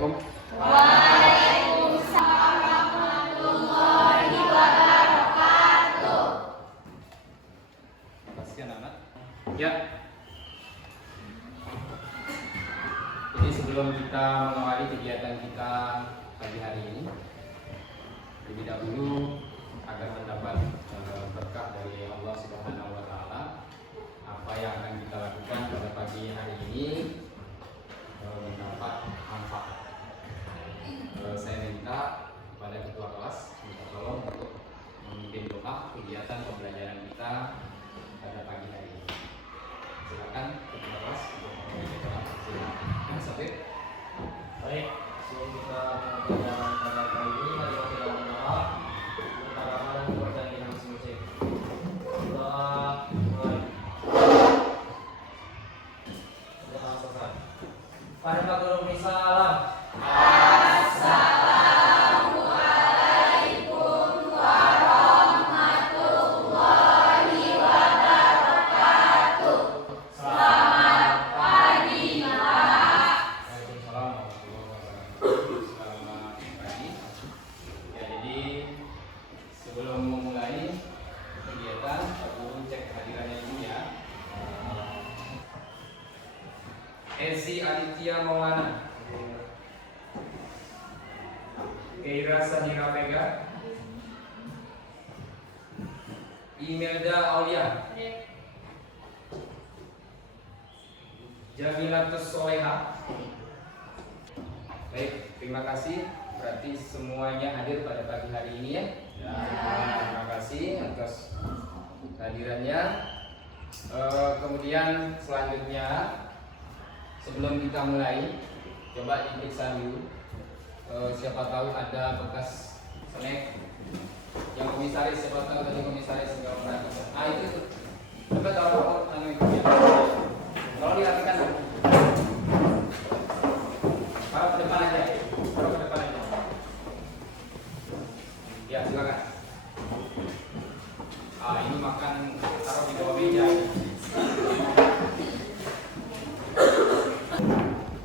Assalamualaikum. Waalaikumsalam warahmatullahi wabarakatuh. Makasih anak-anak. Ya. Jadi sebelum kita mengawali kegiatan kita pagi hari ini, lebih dahulu agar mendapat berkah dari Allah Subhanahu wa taala, apa yang akan kita lakukan pada pagi hari ini mendapat manfaat. Saya minta kepada ketua kelas minta tolong untuk memimpin doa kegiatan pembelajaran kita pada pagi hari ini. Silakan ketua kelas untuk memimpin doa. Silakan. Sabit. Baik, sebelum kita pembelajaran pada kali ini, mari kita berdoa. Pertama, kita ingin musik. Doa mulai. Doa selesai. Pada Pak Guru Misalam. Assalamualaikum warahmatullahi wabarakatuh. Selamat pagi, Pak. Waalaikumsalam warahmatullahi wabarakatuh. Selamat pagi. Ya, jadi sebelum memulai kegiatan, Pak Guru cek kehadirannya dulu ya. Ezi Aditya Maulana, Keira Sahira Pega, Imelda Aulia, Jamilatus Soleha. Baik, terima kasih. Berarti semuanya hadir pada pagi hari ini ya. Terima kasih atas kehadirannya. Kemudian selanjutnya, sebelum kita mulai, coba diperiksa dulu. Siapa tahu ada bekas snack yang komisaris, siapa tahu tadi komisaris nggak perhatikan. Itu coba taruh itu ya. Kalau dirapikan nanti. Taruh ke depan aja. Taruh ke depan aja. Ya, silakan. Ini makan taruh di bawah meja.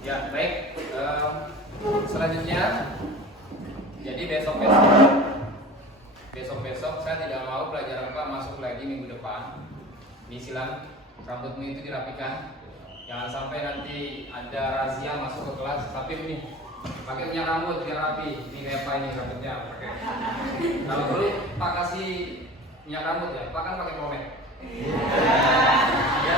Ya, baik. Selanjutnya, jadi besok saya tidak mau pelajaran Pak masuk lagi minggu depan. Ini silang rambutmu itu dirapikan. Jangan sampai nanti ada razia masuk ke kelas. Tapi ini pakai minyak rambut biar rapi. Ini kayak apa ini rambutnya pakai. Kalau dulu Pak kasih minyak rambut ya, Pak kan pakai pomade. Ya,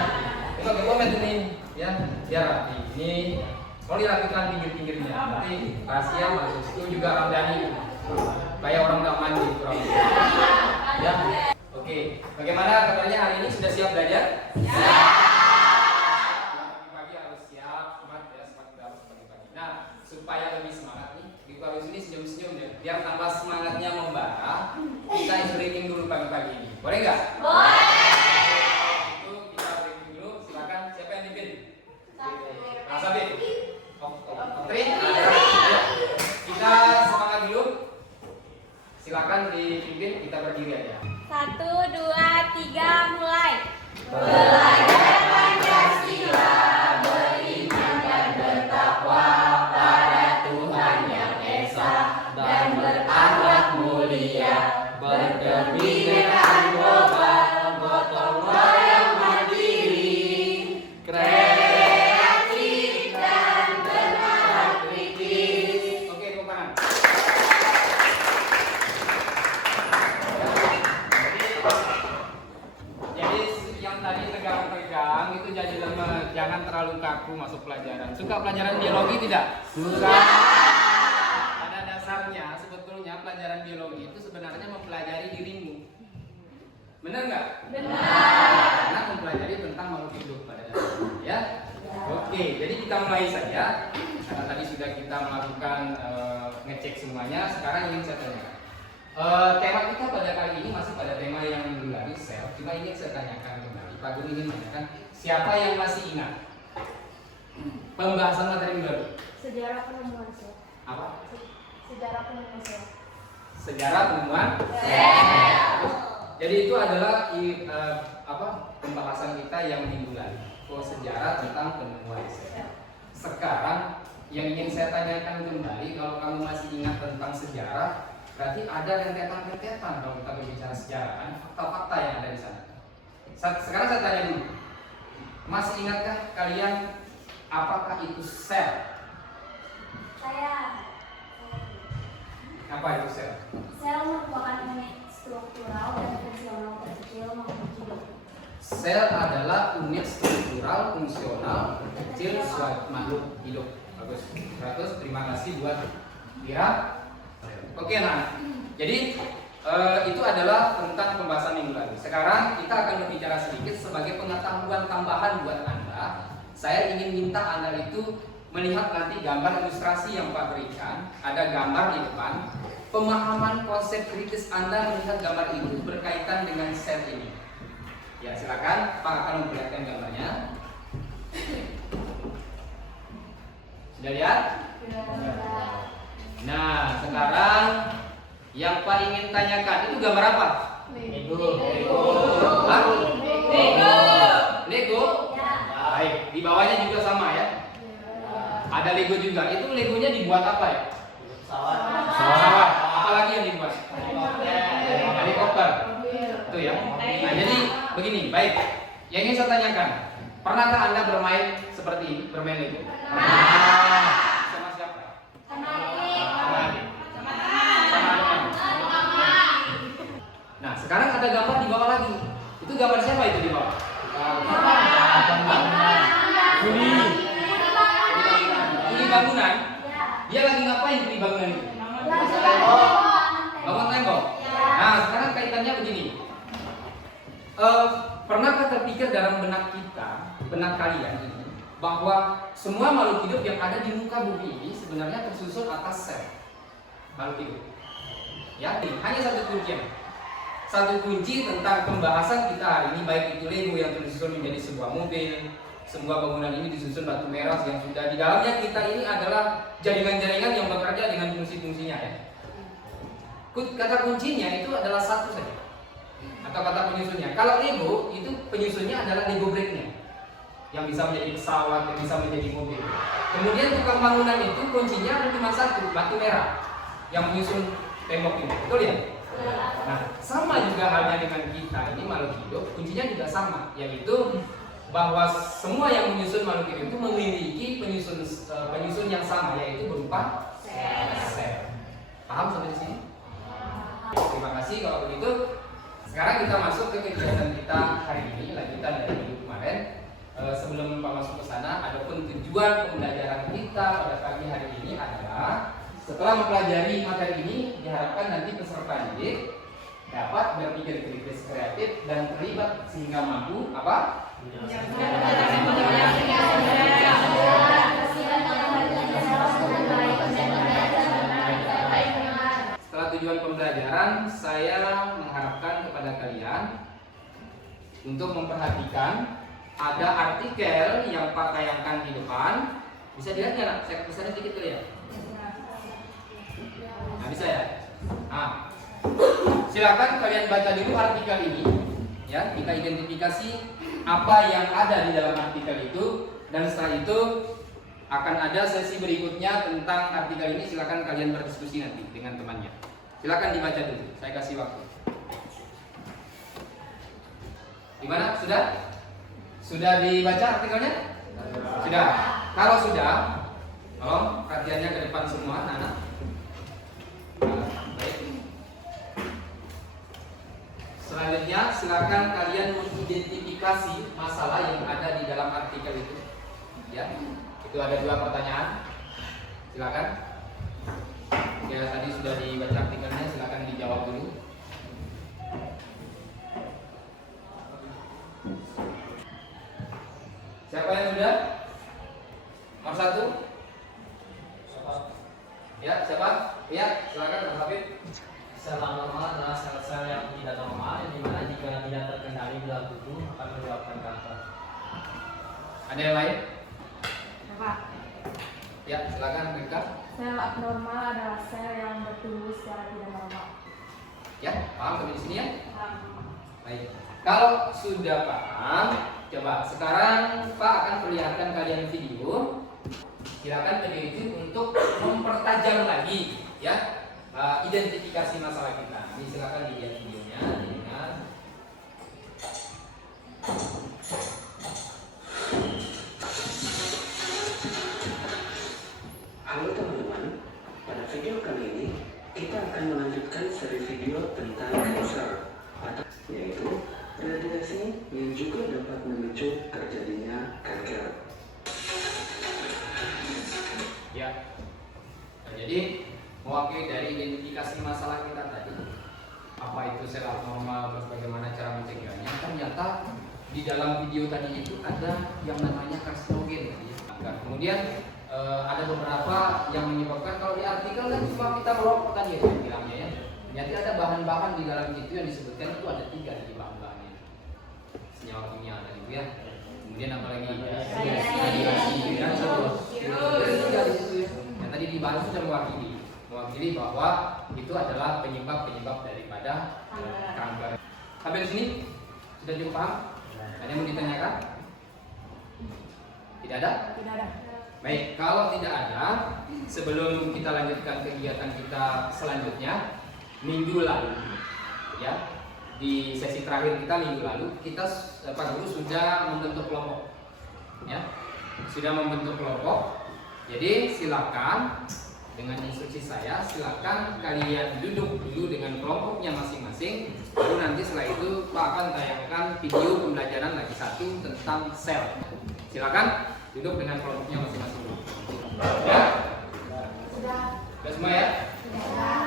pakai pomade ini, ya, biar rapi. Ini mau dirapikan pinggir-pinggirnya, nanti rahasia masuk. Itu juga ramdhani, kayak orang nggak mandi kurang. Ya, oke. Bagaimana kabarnya hari ini? Sudah siap belajar? Ya. Pagi harus siap, semangat ya, semangat harus pagi-pagi. Nah, supaya lebih semangat nih, di harus ini senyum-senyum ya, biar tambah semangatnya membara. Kita breaking dulu pagi-pagi ini, boleh nggak? Boleh. Itu kita breaking dulu. Silakan, siapa yang mimpin? Sabit. Putri, kita semangat dulu. Silakan dipimpin, kita berdiri aja. 1, 2, 3, mulai. Belajar Pancasila, beriman dan bertakwa pada Tuhan Yang Esa dan berakhlak mulia, berkebinekaan global, gotong royong mandiri, kreatif dan bernalar kritis. Oke, tepuk tangan. Jadi yang tadi tegang-tegang itu jadi lemah, jangan terlalu kaku masuk pelajaran. Suka pelajaran biologi tidak? Suka. Pada dasarnya sebetulnya pelajaran biologi itu sebenarnya mempelajari dirimu. Benar nggak? Benar. Karena mempelajari tentang makhluk hidup pada dasarnya, ya. Oke, jadi kita mulai saja. Karena tadi sudah kita melakukan ngecek semuanya, sekarang ingin saya tanyakan. Tema kita pada kali ini masih pada tema yang dulu lagi, self. Cuma ingin saya tanyakan kembali. Pak Guru ingin menanyakan, siapa yang masih ingat pembahasan materi baru? Sejarah penemuan sel. Apa? Sejarah penemuan sel. Sejarah penemuan. Jadi itu adalah pembahasan kita yang minggu lalu. Sejarah tentang penemuan sel. Sekarang yang ingin saya tanyakan kembali, kalau kamu masih ingat tentang sejarah, berarti ada rentetan-rentetan kalau kita berbicara sejarah, kan? Fakta-fakta yang ada di sana. Sekarang saya tanya dulu, masih ingatkah kalian apakah itu sel? Saya. Apa itu sel? Sel merupakan unit struktural dan fungsional terkecil makhluk hidup. Sel adalah unit struktural fungsional terkecil suatu makhluk hidup. Bagus. 100, terima kasih buat Dira. Oke, nah. Jadi itu adalah tentang pembahasan minggu lalu. Sekarang kita akan berbicara sedikit sebagai pengetahuan tambahan buat Anda. Saya ingin minta Anda itu melihat nanti gambar ilustrasi yang Pak berikan. Ada gambar di depan. Pemahaman konsep kritis Anda melihat gambar itu berkaitan dengan sel ini. Ya, silakan Pak akan memperlihatkan gambarnya. Sudah lihat? Nah, sekarang yang Pak ingin tanyakan itu gambar apa? Lego. Hah? Lego. Lego? Ya. Baik, di bawahnya juga sama ya. Ada Lego juga. Itu Legonya dibuat apa ya? Pesawat. Pesawat. Apalagi yang dibuat? Helikopter. Itu ya. Nah, jadi begini, baik. Yang ingin saya tanyakan, pernahkah Anda bermain seperti ini, bermain Lego? Sama siapa? Sama Sama adik. Sama teman. Nah, sekarang ada gambar di bawah lagi. Itu gambar siapa itu di bawah? Kuli. Kuli bangunan. Dia lagi ngapain kuli bangunan itu? Bangun tembok. Nah, sekarang kaitannya begini. Pernahkah terpikir dalam benak kita, benak kalian ini, bahwa semua makhluk hidup yang ada di muka bumi ini sebenarnya tersusun atas sel makhluk hidup? Ya, hanya satu kunci. Satu kunci tentang pembahasan kita hari ini, baik itu Lego yang tersusun menjadi sebuah mobil, semua bangunan ini disusun batu merah yang sudah di dalamnya kita ini adalah jaringan-jaringan yang bekerja dengan fungsi-fungsinya ya. Kata kuncinya itu adalah satu saja, atau kata penyusunnya. Kalau Lego itu penyusunnya adalah Lego brick-nya, yang bisa menjadi pesawat, yang bisa menjadi mobil. Kemudian tukang bangunan itu kuncinya ada cuma satu, batu merah yang menyusun tembok ini. Betul ya? Nah, sama juga halnya dengan kita ini makhluk hidup, kuncinya juga sama, yaitu bahwa semua yang menyusun makhluk hidup itu memiliki penyusun yang sama, yaitu berupa sel. Paham sampai di sini? Terima kasih kalau begitu. Sekarang kita masuk ke kegiatan kita hari ini, lanjutan dari minggu kemarin. Sebelum Pak masuk ke sana, adapun tujuan pembelajaran kita pada pagi hari ini adalah setelah mempelajari materi ini, diharapkan nanti peserta didik dapat berpikir kritis, kreatif, dan terlibat sehingga mampu apa? Setelah tujuan pembelajaran, saya mengharapkan kepada kalian untuk memperhatikan ada artikel yang Pak tayangkan di depan. Bisa dilihat nggak? Nak? Saya pesannya sedikit kali ya. Nah, bisa ya. Nah, silakan kalian baca dulu artikel ini. Ya, kita identifikasi apa yang ada di dalam artikel itu, dan setelah itu akan ada sesi berikutnya tentang artikel ini. Silakan kalian berdiskusi nanti dengan temannya. Silakan dibaca dulu. Saya kasih waktu. Gimana? Sudah? Sudah dibaca artikelnya? Sudah. Kalau sudah, tolong perhatiannya ke depan semua, anak-anak. Baik. Selanjutnya, silakan kalian mengidentifikasi masalah yang ada di dalam artikel itu. Ya, itu ada 2 pertanyaan. Silakan. Ya, tadi sudah dibaca artikelnya, silakan dijawab dulu. Siapa yang sudah? Nomor 1. Ya, siapa? Ya, silakan Mas Habib. Sel anormal adalah sel-sel yang tidak normal, yang dimana jika tidak terkendali dalam tubuh akan menyebabkan kanker. Ada yang lain? Pak, Ya, silakan Rika. sel abnormal adalah sel yang bertumbuh secara tidak normal. Ya, paham sampai di sini ya? Baik. Kalau sudah paham, coba sekarang Pak akan perlihatkan kalian video silakan teliti untuk mempertajam lagi ya identifikasi masalah kita. Ini silakan dilihat videonya, didengar. Halo teman-teman, pada video kali ini kita akan melanjutkan seri video tentang kanker, yaitu radiasi yang juga dapat memicu terjadinya kanker. Ya, nah, jadi mewakili dari identifikasi masalah kita tadi, apa itu sel abnormal, terus bagaimana cara mencegahnya. Ternyata di dalam video tadi itu ada yang namanya karsinogen. Nah, kemudian ada beberapa yang menyebabkan, kalau di artikel kan cuma kita merokok tadi ya bilangnya ya. Ternyata ada bahan-bahan di dalam itu yang disebutkan itu ada 3 di bahan-bahannya. Senyawa kimia tadi itu ya. Kemudian apa lagi? Radiasi dan yang tadi dibahas sudah mewakili bahwa itu adalah penyebab daripada kanker. Sampai di sini sudah cukup paham? Ada yang mau ditanyakan? Tidak ada? Tidak ada. Baik, kalau tidak ada, sebelum kita lanjutkan kegiatan kita selanjutnya, minggu lalu, ya, di sesi terakhir kita minggu lalu, kita Pak Guru sudah membentuk kelompok, ya, sudah membentuk kelompok. Jadi silakan dengan instruksi saya, silakan kalian duduk dulu dengan kelompoknya masing-masing. Lalu nanti setelah itu Pak akan tayangkan video pembelajaran lagi satu tentang sel. Silakan duduk dengan kelompoknya masing-masing. Ya? Sudah. Sudah semua ya? Sudah.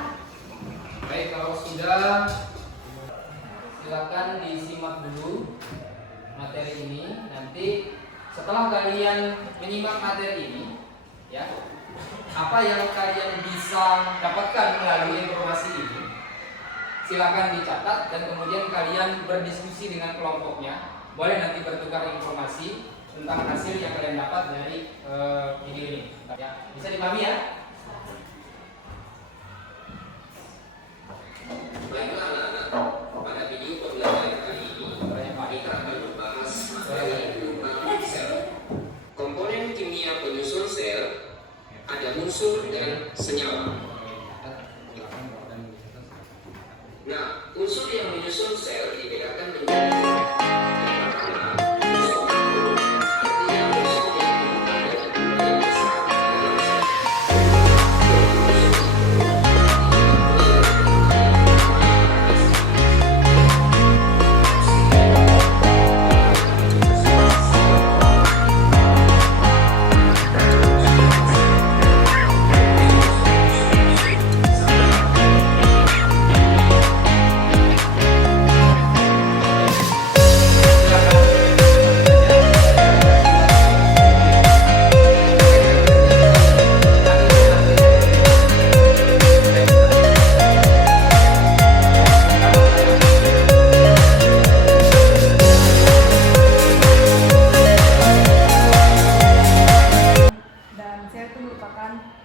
Baik, kalau sudah, silakan disimak dulu materi ini. Nanti setelah kalian menyimak materi ini, ya, apa yang kalian bisa dapatkan melalui informasi ini, silakan dicatat dan kemudian kalian berdiskusi dengan kelompoknya. Boleh nanti bertukar informasi tentang hasil yang kalian dapat dari video ini. Ya, bisa dipahami ya? Baiklah anak-anak, pada video pembelajaran kali ini kita akan membahas tentang sel. Komponen kimia penyusun sel ada unsur dan senyawa. Nah, unsur yang menyusun sel dibedakan menjadi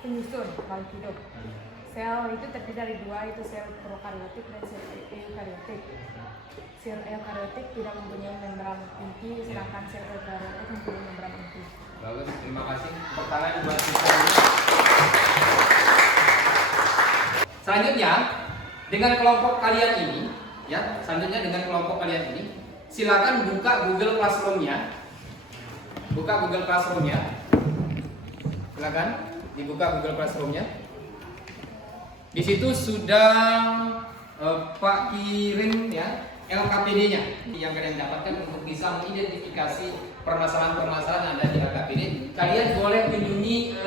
penyusun makhluk hidup. Sel itu terdiri dari 2, yaitu sel prokariotik dan sel eukariotik. Sel eukariotik tidak mempunyai membran inti, sedangkan sel eukariotik mempunyai membran inti. Bagus, terima kasih. Pertanyaan buat kita. Selanjutnya, dengan kelompok kalian ini, ya, selanjutnya dengan kelompok kalian ini, silakan buka Google Classroom-nya. Buka Google Classroom-nya. Silakan dibuka Google Classroom-nya. Di situ sudah Pak kirim ya LKPD-nya yang kalian dapatkan untuk bisa mengidentifikasi permasalahan-permasalahan yang ada di LKPD. Kalian boleh kunjungi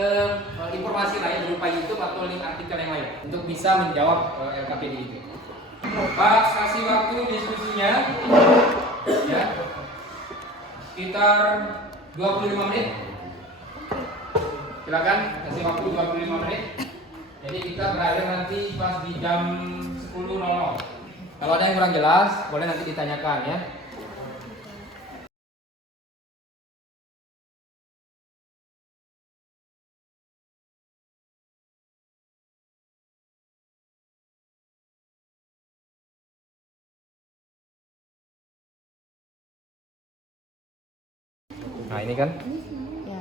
informasi lain berupa YouTube atau link artikel yang lain untuk bisa menjawab LKPD itu. Pak, kasih waktu diskusinya ya sekitar 25 menit. Silakan kasih waktu 25 menit. Jadi kita berakhir nanti pas di jam 10.00. Kalau ada yang kurang jelas, boleh nanti ditanyakan ya. Nah ini kan. Ya.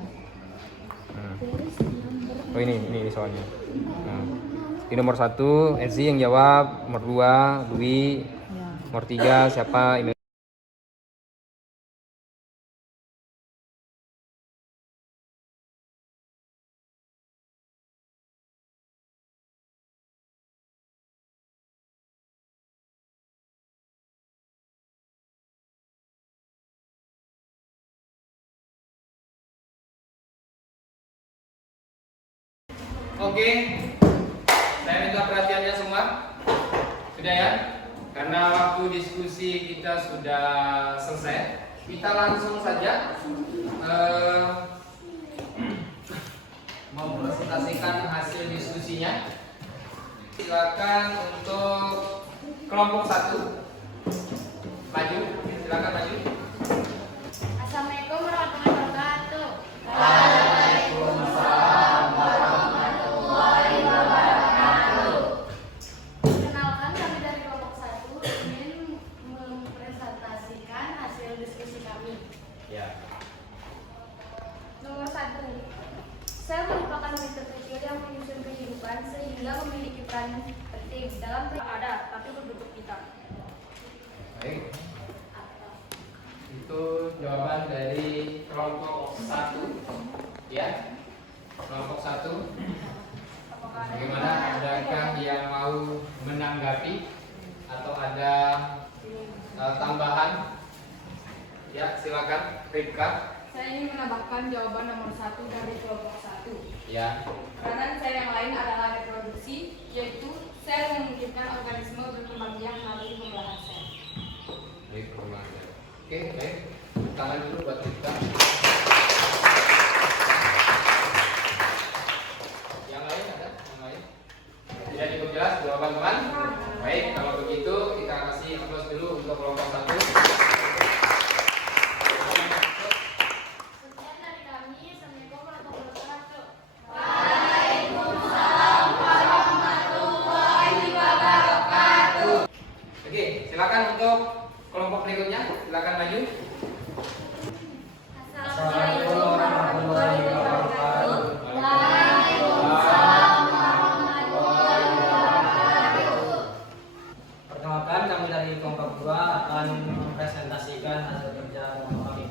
Oh ini soalnya. Nah, di nomor 1 Ezi yang jawab, nomor 2 Dwi, Ya. nomor 3 siapa? Oke, saya minta perhatiannya semua. Sudah ya? Karena waktu diskusi kita sudah selesai, kita langsung saja mempresentasikan hasil diskusinya. Silakan untuk kelompok 1 maju, silakan maju. Assalamualaikum warahmatullahi wabarakatuh. Perkenalkan, kami dari kelompok 1 ingin mempresentasikan hasil diskusi kami. Ya. Nomor 1. Sel merupakan unit terkecil yang menyusun kehidupan sehingga memiliki peran penting dalam ada tapi berbentuk hitam. Baik. Itu jawaban dari kelompok 1 ya. Kelompok 1. Bagaimana, adakah yang mau menanggapi atau ada tambahan? Ya, silakan Ripka. Saya ingin menambahkan jawaban nomor 1 dari kelompok 1. Ya. Peranan sel yang lain adalah reproduksi, yaitu sel memungkinkan organisme berkembang biak melalui pembelahan sel. Baik, perkembangan. Oke, baik. Tangan dulu buat Ripka. Yang lain ada? Yang lain? Tidak cukup jelas jawaban teman? Baik, kalau begitu kita kasih aplaus dulu untuk kelompok 1. Sekian dari kami. Assalamualaikum warahmatullahi wabarakatuh. Oke, silakan untuk kelompok berikutnya, silakan maju. Assalamualaikum warahmatullahi wabarakatuh. Waalaikumsalam warahmatullahi wabarakatuh. Perkenalkan, kami dari kelompok 2 akan mempresentasikan hasil kerja kelompok kami.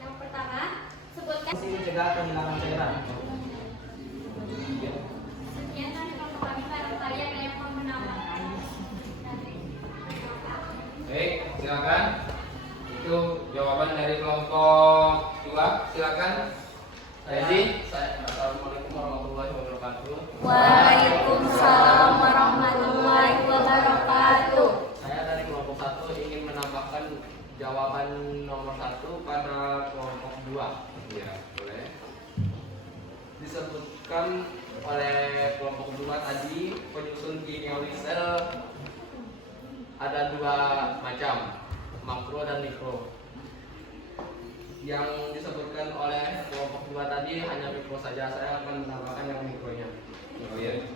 Yang pertama, sebutkan Fungsi mencegah kehilangan cairan. sekian dari kelompok kami. Barangkali ada yang mau menambahkan. Baik, silakan. Itu jawaban dari kelompok 2. Silakan. Rezi. Assalamualaikum warahmatullahi wabarakatuh. Waalaikumsalam warahmatullahi wabarakatuh. Saya dari kelompok 1 ingin menambahkan jawaban nomor 1 pada kelompok 2. Ya, boleh. Disebutkan oleh kelompok 2 tadi, penyusun kimiawi sel ada 2 macam, makro dan mikro. Yang disebutkan oleh kelompok 2 tadi hanya mikro saja, saya akan menambahkan yang mikronya. Oh iya.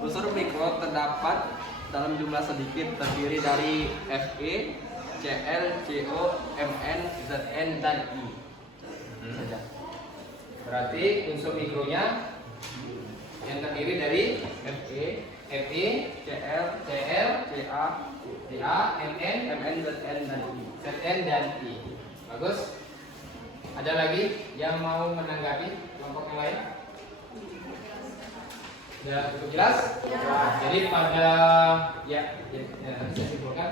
Unsur mikro terdapat dalam jumlah sedikit, terdiri dari Fe, Cl, Co, Mn, Zn, dan I. Saja. Berarti unsur mikronya yang terdiri dari Fe, Fe, Cl, Cl, Ca, Ca, Mn, Mn, Zn, dan I. Zn, dan I. Bagus. Ada lagi yang mau menanggapi kelompok yang lain? Sudah cukup jelas? Jadi pada saya simpulkan.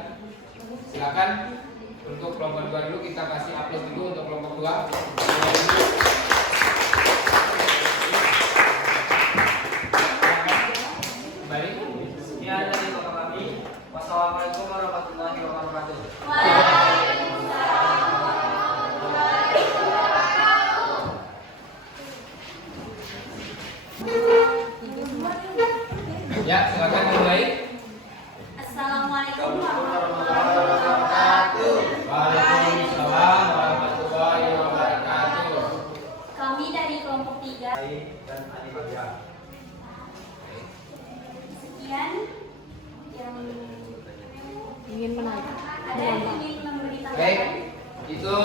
Silakan untuk kelompok 2 dulu, kita kasih aplaus dulu untuk kelompok 2. Kembali. Sekian dari bapak kami. Wassalamualaikum warahmatullahi wabarakatuh. Ya, silakan dimulai. Assalamualaikum warahmatullahi wabarakatuh. Waalaikumsalam warahmatullahi wabarakatuh. Kami dari kelompok 3. Dan adik Bagja. Sekian yang Ingin menambah. ada yang ingin memberi Baik, tanggapan. itu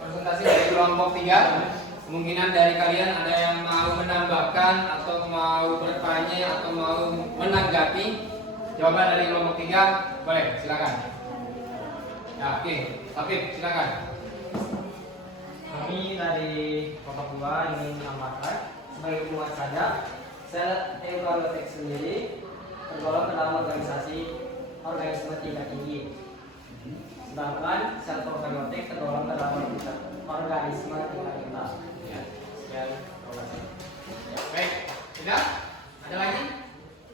presentasi dari kelompok 3. kemungkinan dari kalian ada yang mau menambahkan atau mau bertanya atau mau menanggapi jawaban dari kelompok 3, boleh, silakan. Ya, oke, Afif, silakan. Kami dari kelompok 2 ingin menambahkan sebagai penguat saja, sel eukariotik sendiri tergolong ke dalam organisme tingkat tinggi. Sedangkan sel prokariotik tergolong ke dalam organisme tingkat rendah. Ya. Sekian, terima kasih. Baik, sudah? Ada lagi?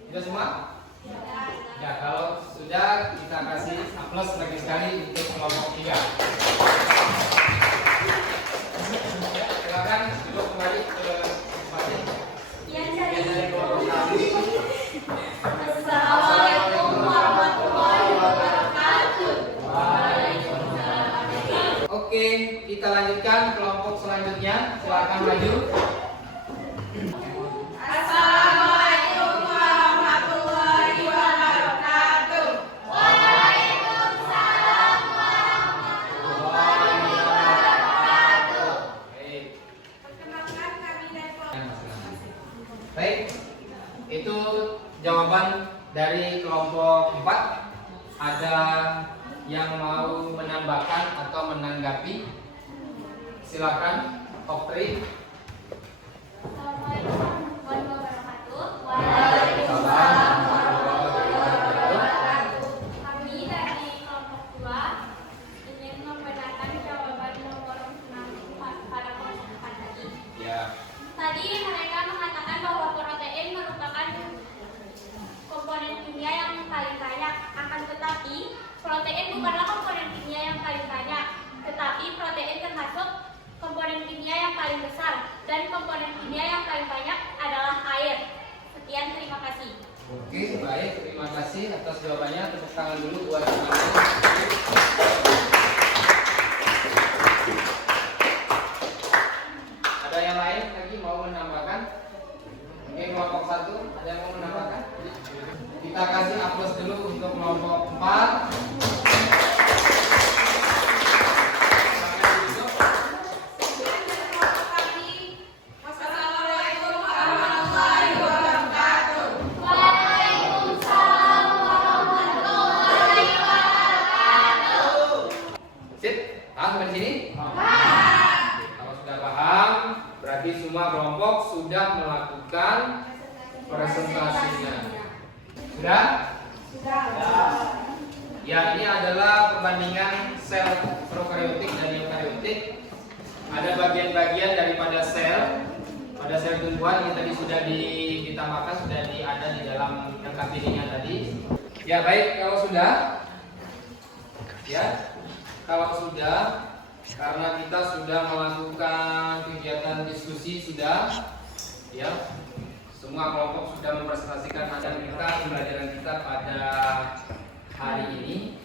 Sudah semua? Ya, kalau sudah kita kasih aplaus lagi sekali untuk kelompok 3. Ya, silakan duduk kembali ke tempatnya. Yang Ya, dari dari kelompok 1. Assalamualaikum warahmatullahi wabarakatuh. Oke, kita lanjutkan kelompok selanjutnya. Silakan maju. Assalamualaikum warahmatullahi wabarakatuh. Waalaikumsalam warahmatullahi wabarakatuh. Baik. Perkenalkan kami dari kelompok. Baik, itu jawaban dari kelompok 4. Ada yang mau menambahkan atau menanggapi? Silakan, Okri. Assalamualaikum warahmatullahi wabarakatuh. Waalaikumsalam warahmatullahi wabarakatuh. Kami dari kelompok 2 ingin membenarkan jawaban nomor 6 pada kelompok 4 tadi. Ya, Tadi mereka mengatakan bahwa protein merupakan komponen kimia yang paling banyak. Akan tetapi, protein bukanlah komponen kimia yang paling banyak, tetapi protein termasuk komponen kimia yang paling besar, dan komponen kimia yang paling banyak adalah air. Sekian, terima kasih. oke, baik. Terima kasih atas jawabannya. Tepuk tangan dulu buat teman-teman. Ada yang lain lagi mau menambahkan? Oke, kelompok 1 ada yang mau menambahkan? Kita kasih aplaus dulu untuk kelompok 4. Silakan duduk. Assalamualaikum warahmatullahi wabarakatuh. Waalaikumsalam warahmatullahi wabarakatuh. Sip, paham sampai sini? Kalau sudah paham, berarti semua kelompok sudah melakukan presentasinya. Sudah? Ya, ini adalah perbandingan sel prokariotik dan eukariotik. Ada bagian-bagian daripada sel. Pada sel tumbuhan yang tadi sudah ditambahkan, sudah ada di dalam lengkap ininya tadi. Ya, baik, kalau sudah, ya, kalau sudah, karena kita sudah melakukan kegiatan diskusi sudah, ya, semua kelompok sudah mempresentasikan hasil kita, pembelajaran kita pada hari ini.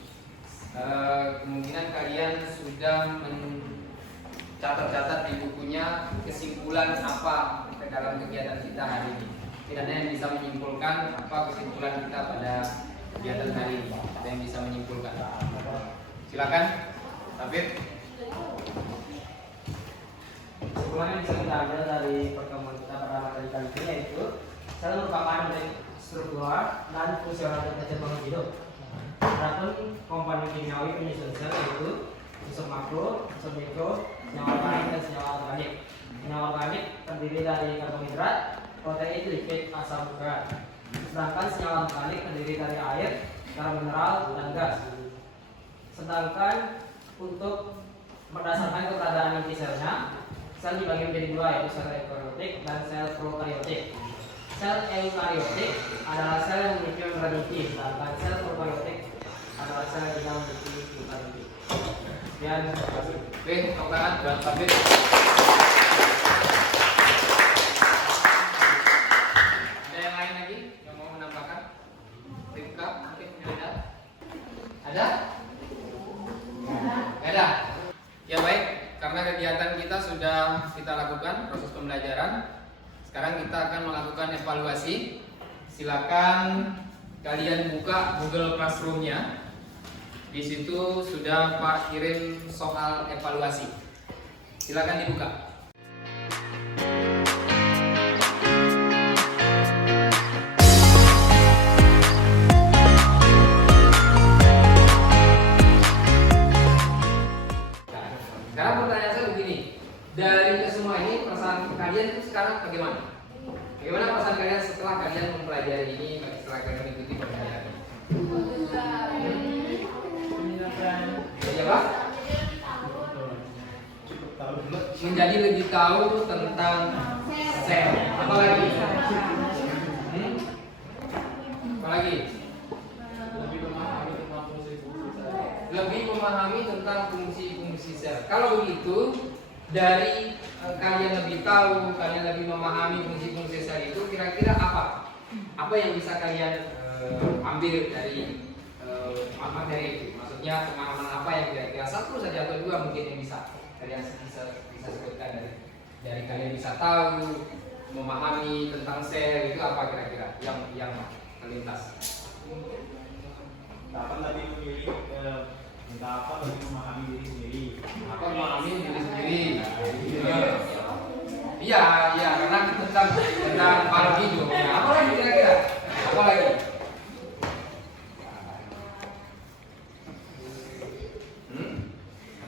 Kemungkinan kalian sudah mencatat-catat di bukunya kesimpulan apa dalam kegiatan kita hari ini. Tidak ada yang bisa menyimpulkan apa kesimpulan kita pada kegiatan hari ini. Ada yang bisa menyimpulkan? Silakan, Afif. Kesimpulannya bisa kita ambil dari pertemuan kita pada materi kali ini, yaitu sel merupakan unit struktural dan fungsional terkecil makhluk hidup. Adapun komponen kimiawi penyusun sel yaitu unsur makro, unsur mikro, senyawa organik dan senyawa organik. Senyawa organik terdiri dari karbohidrat, protein, lipid, asam urat. Sedangkan senyawa organik terdiri dari air, garam mineral, dan gas. Sedangkan untuk berdasarkan keberadaan inti selnya, sel dibagi menjadi dua, yaitu sel eukariotik dan sel prokariotik. Sel eukariotik adalah sel yang memiliki membran inti, sedangkan sel prokariotik adalah sel yang tidak memiliki membran inti. Sekian, terima kasih. Oke, tepuk tangan buat Afif. Ada yang lain lagi yang mau menambahkan? Rifka, mungkin ada? Ada? Nggak ada? Ya baik, karena kegiatan kita sudah kita lakukan proses pembelajaran. Sekarang kita akan melakukan evaluasi. Silakan kalian buka Google Classroom-nya. Di situ sudah Pak kirim soal evaluasi. Silakan dibuka. kalian mempelajari ini setelah kalian mengikuti pembelajaran ini? Jadi apa? Menjadi lebih tahu tentang sel. Apa lagi? Apa lagi? Lebih memahami tentang fungsi-fungsi sel. Kalau begitu, dari kalian lebih tahu, kalian lebih memahami fungsi-fungsi sel itu, kira-kira apa? Apa yang bisa kalian ambil dari materi itu? Maksudnya pemahaman apa yang kira-kira satu saja atau dua mungkin yang bisa kalian bisa sebutkan dari kalian bisa tahu, memahami tentang sel itu apa kira-kira yang terlintas? Dapat lebih memilih dapat lebih memahami diri sendiri. Apa memahami diri sendiri? Iya, karena tentang biologi juga. Apa lagi kira-kira? Apa lagi?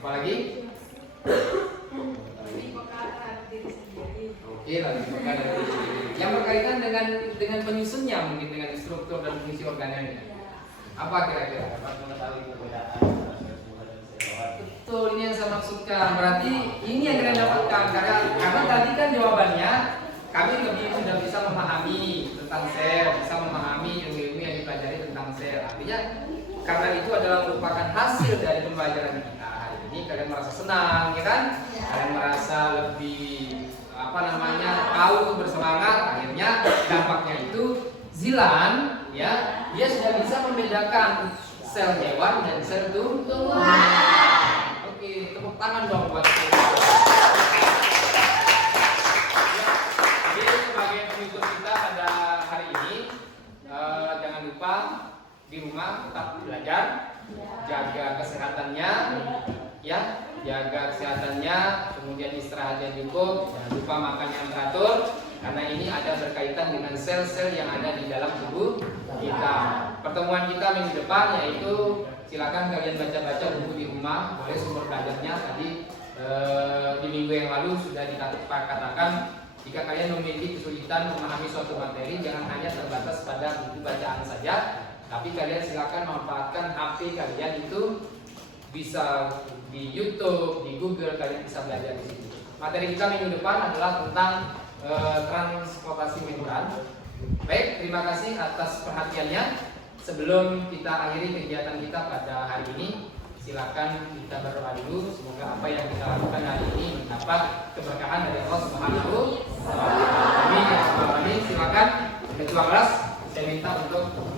Apa lagi? Oke, lebih peka dari diri sendiri. Yang berkaitan dengan penyusunnya, mungkin dengan struktur dan fungsi organelnya. Apa kira-kira? Dapat mengetahui perbedaan antara sel buah dan sel hewani. Betul, ini yang saya maksudkan. Berarti ini yang kalian dapatkan karena tadi kan jawabannya kami lebih sudah bisa memahami tentang sel, bisa memahami ilmu-ilmu yang dipelajari tentang sel. Artinya karena itu adalah merupakan hasil dari pembelajaran kita hari ini, kalian merasa senang, ya kan? Kalian merasa lebih tahu, bersemangat. Akhirnya dampaknya itu Zilan, ya, dia sudah bisa membedakan sel hewan dan sel tumbuhan. Oke, tepuk tangan dong buat dia. Jadi sebagai pengikut kita pada hari ini, jangan lupa di rumah tetap belajar, jaga kesehatannya, ya, jaga kesehatannya, kemudian istirahat yang cukup, jangan lupa makan yang teratur, karena ini ada berkaitan dengan sel-sel yang ada di dalam tubuh kita. Pertemuan kita minggu depan yaitu silakan kalian baca-baca buku di rumah, boleh sumber belajarnya tadi di minggu yang lalu sudah dikatakan jika kalian memiliki kesulitan memahami suatu materi jangan hanya terbatas pada buku bacaan saja, tapi kalian silakan manfaatkan HP kalian itu bisa di YouTube, di Google, kalian bisa belajar di situ. Materi kita minggu depan adalah tentang transportasi memburan. Baik, terima kasih atas perhatiannya. Sebelum kita akhiri kegiatan kita pada hari ini, silakan kita berdoa dulu. Semoga apa yang kita lakukan hari ini mendapat keberkahan dari Allah Subhanahu wa Ta'ala. Amin. Silakan ketua kelas saya minta untuk